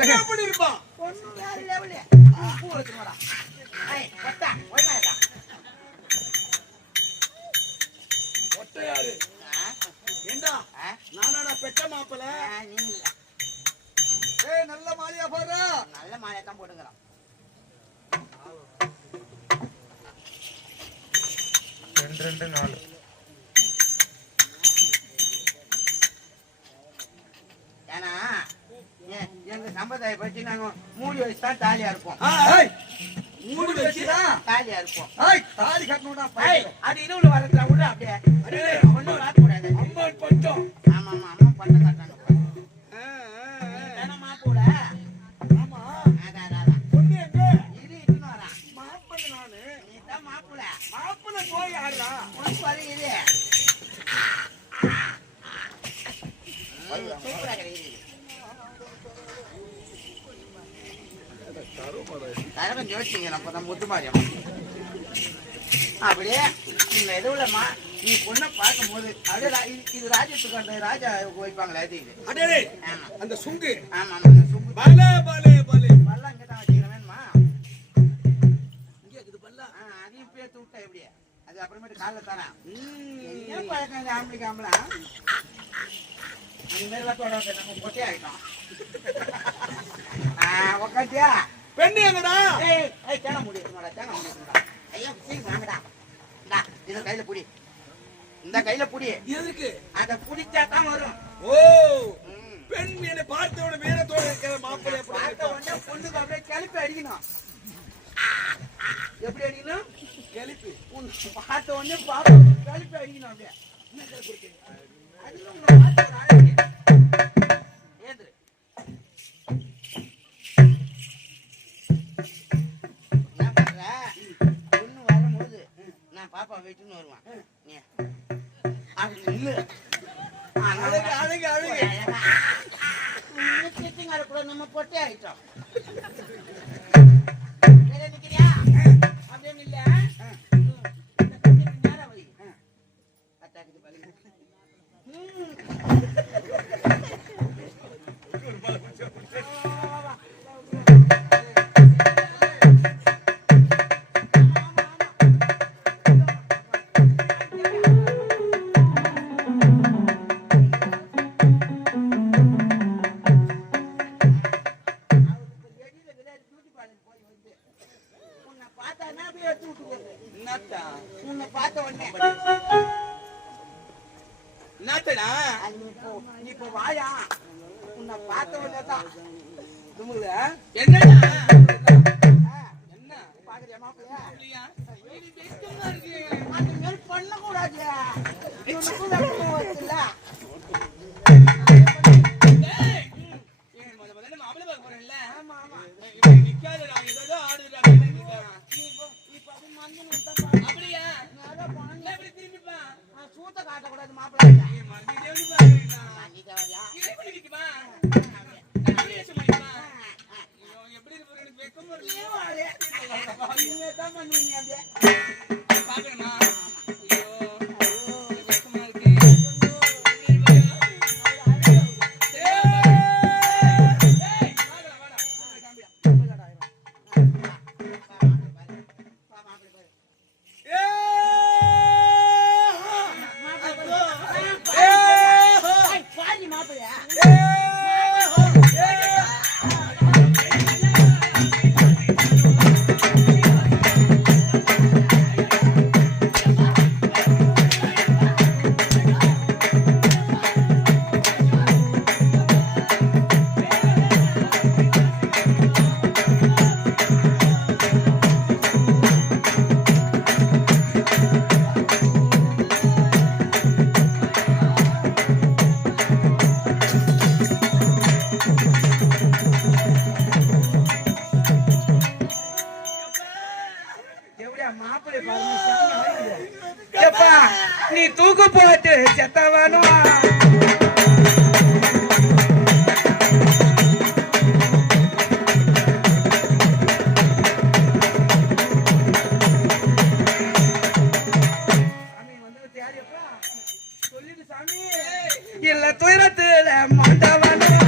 பொண்ணு எப்படி இருப்பான்? பொண்ணு வேற லெவலு. பூ வச்சு போடா. ஏய் பத்தா ஒண்ணாடா. ஒட்டையாரு. ஏண்டா? நானாடா பெட்ட மாப்பிள. நீ இல்ல. ஏய் நல்ல மாலையா போடுறா. நல்ல மாலையா தான் போடுங்கறான். 2 4 ஏன்னா எங்க சம்பிரதாய பற்றி நாங்க மூடி வச்சு தான் தாலியா இருப்போம். மூடி வச்சுதான் தாலியா இருப்போம். தாலி கட்டணும்டா. அது இன்னொரு வரத்துல விட அப்படியே ஒன்னும் வரக்கூடாது. அம்மான் பட்டம். ஆமா ஆமா அம்மா பட்டம் கட்டணும். மாப்பிள ஆமா அதான் பொண்ணு எங்க? இது இன்னும் வரான். மாப்பிள நானு. நீ தான் மாப்பிள. மாப்பிள போய் யாரா? உனக்கு வர இது சூப்பரா கிடையாது. கரகம் ஜோசிங்க நம்ம முத்து மாரியம்மா அப்படியே இந்த எதுவுலம்மா நீ பொண்ணை பார்க்கும் போது அப்படியே இது ராஜத்துக்கு அந்த ராஜா வைப்பாங்களே அது இது அடே அந்த சுங்கு. ஆமா அந்த சுங்கு பலே பலே பலே பல்லா இங்கே தான் வச்சுக்கிறேன்மா. இங்கே இருக்குது பல்லா. அதையும் பேத்து விட்டா எப்படியே அது அப்புறமேட்டு காலைல தரேன். என்ன பழக்கம் இந்த ஆம்பளைக்கு ஆம்பளை இந்த மாதிரி தோட நம்ம கொட்டே ஆகிட்டோம். உக்காத்தியா பெண்ணு எங்கடா? தேங்க முடியுமாடா தேங்க முடியுமாடா. ஐயா வாங்கடா. இதை கையில புடி. இந்த கையில புடி. எதுக்கு? அத புடிச்சா தான் வரும். ஓ பெண் என்னை பார்த்தோட வீரத்தோட இருக்கிற மாப்பிள்ளை பார்த்த உடனே பொண்ணுக்கு அப்படியே கிளப்பி அடிக்கணும். எப்படி அடிக்கணும்? கிளப்பி. பார்த்த உடனே பாப்பா கிளப்பி அடிக்கணும். அப்படியே அதுல உங்க பார்த்த ஒரு அழகு ஏந்திரு. என்ன பண்ற? பொண்ணு வரும்போது நான் பாப்பா வீட்டுன்னு வருவான். நீ அப்படி நில்லு. அழகு அழகு அழகு. நம்ம பொட்டே ஆயிட்டோம். நிக்கிறியா? அப்படியே இல்ல நேரம் வை. அட்டாக்குது பலி. உன்னை பார்த்த உடனே நாத்தடா நீ இப்போ வாயா. உன்னை பார்த்த உடனே தான் என்னடா என்ன பாக்குறியா மாப்பிள்ளையா? இல்லையா? இது வெக்கமா இருக்கு. அந்த மாதிரி பண்ணக்கூடாது. உனக்கும் வெக்கமா வருதுல்ல. ஏய் முதல்ல மாப்பிள்ளை பார்க்க போறேன்ல. ஆமா ஆமா நிக்காதடா ஏதோ ஆடுதுடா. இப்ப அது மண்ணு அப்படியா? நேரம் போனா எப்படி திரும்பிப்பா? சூத்த காட்டக்கூடாது மாப்பிள்ளை. நீ மறந்துட்டே வந்து பாருடா. எப்படி எப்படி நிக்குமா? அப்படியே சொல்லிப்பா. எப்படி இருக்கு எனக்கு வெக்கமா இருக்கு. தான் பண்ணுவீங்க அப்படியே பாக்கணுமா? ஐயோ வெக்கமா இருக்கு. நீ தூக்கு போட்டு செத்தவனும் இல்ல துயரத்துல மாண்டவனும்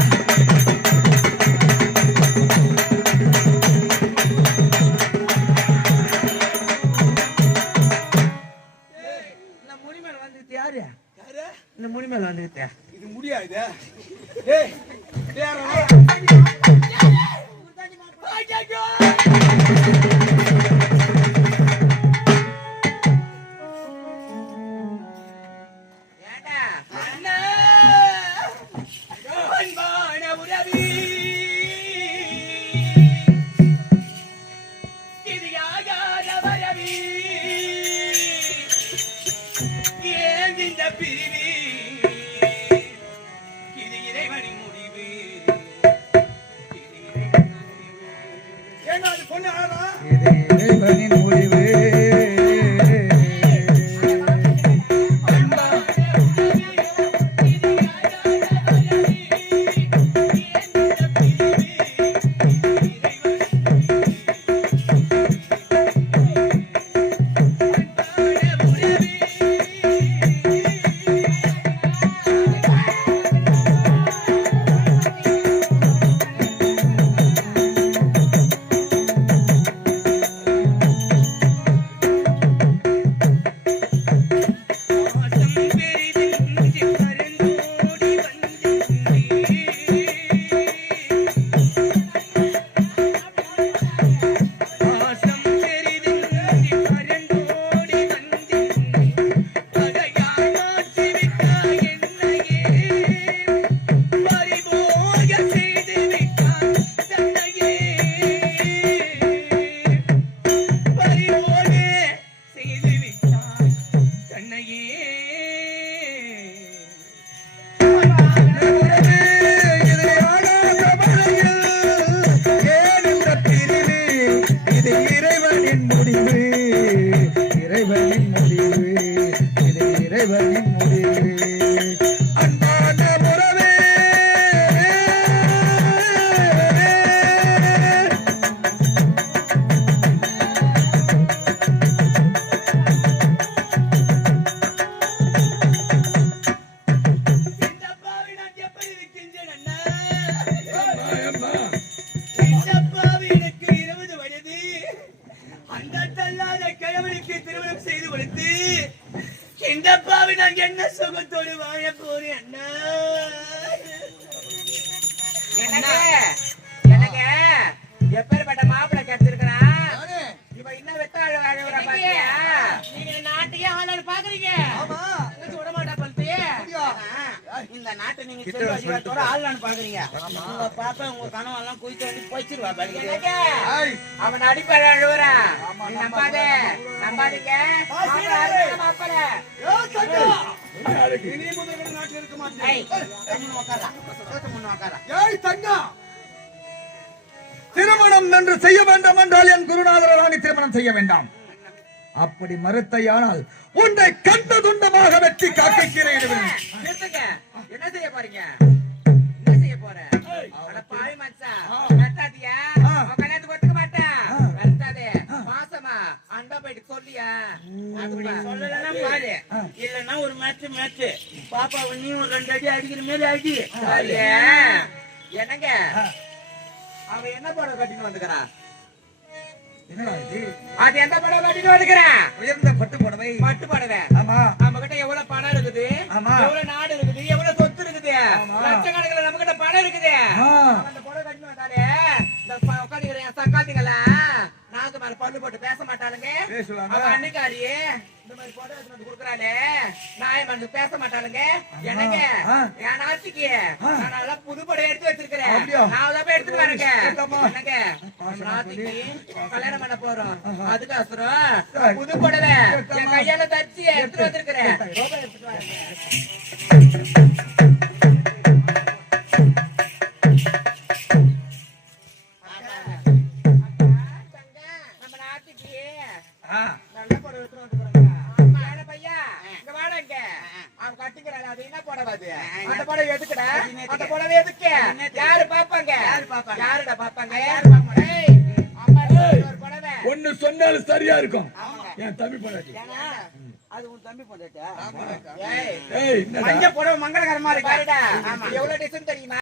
கால் வந்துக்கிட்டே. இது முடியாது. டேய் டேய் இது இறைவனின் முடிவு. என்ன சுகத்தோடு வாழ போறேன் அண்ணா. எனக்கு எப்பேற்பட்ட மாப்பிள்ளை கிடைச்சிருக்கிறான். இப்ப இன்னும் வெத்தாழ வாழ பாத்தியா? நீங்க நாட்டையே ஆளாளு பாக்குறீங்க. விட மாட்டா பல்தி. இந்த நாட்டை நீங்க செல்வ அதிகாரத்தோட ஆளாளு பாக்குறீங்க. உங்க பாப்பா உங்க கனவெல்லாம் குயிச்சு வந்து போயிச்சிருவா. அவன் அடிப்படை அழுவுறான். நம்பாதே நம்பாதீங்க. மாப்பிள்ளை திருமணம் என்று செய்ய வேண்டாம் என்றால் என் குருநாதர் ராணி திருமணம் செய்ய வேண்டாம். அப்படி மறுத்தையானால் உன்னை கண்ட துண்டமாக வெட்டி காக்கிறேன். என்ன செய்ய போறீங்க? என்ன செய்ய போற? பாய் மச்சான் கட்டாதியா? கல்யாணத்துக்கு ஒத்துக்க மாட்டேன். கட்டாதே மாசமா அண்டா போயிட்டு சொல்லியா? சொல்லலன்னா பாரு. இல்லன்னா ஒரு மேட்ச் பாப்பா நீ ஒரு 2 அடி அடிக்கிற மாதிரி அடி. என்னங்க அவ என்ன படம் கட்டிட்டு வந்துக்கிறான்? அது எந்த படம் கட்டிட்டு வந்துக்கிறான்? உயர்ந்த பட்டு புடவை. பட்டு புடவை. ஆமா. நம்ம கிட்ட எவ்வளவு பணம் இருக்குது, எவ்வளவு நாடு இருக்குது, எவ்வளவு சொத்து இருக்குது, லட்சக்கணக்கில் நம்ம கிட்ட பணம் இருக்குது. அந்த புடவை கட்டிட்டு வந்தாலே இந்த உட்காந்துக்கிற சக்காத்திங்களா நாக்கு மேல பல்லு போட்டு பேச மாட்டாளுங்க. அன்னைக்காரி இந்த மாதிரி புடவை எடுத்து கொடுக்குறாளே நாய் மனு பேச மாட்டாளுங்க. என்னங்க என் ஆட்சிக்கு நான் நல்லா புது புடவை எடுத்து வச்சிருக்கிறேன். நான் தான் போய் எடுத்துட்டு வரேங்க. என்னங்க ஆட்சிக்கு கல்யாணம் பண்ண போறோம். அதுக்கு அவசரம் புது புடவை என் கையால தச்சு எடுத்துட்டு வந்திருக்கிறேன். எடுத்துட்டு வரேங்க. ஒன்னு சொன்னாலும் சரியா இருக்கும். என் தம்பி பொண்டாட்டி அது உன் தம்பி பொண்டாட்டியா? மஞ்சள் புடவை மங்களகரமா இருக்கு. எவ்வளவு டிசைன் தெரியுமா?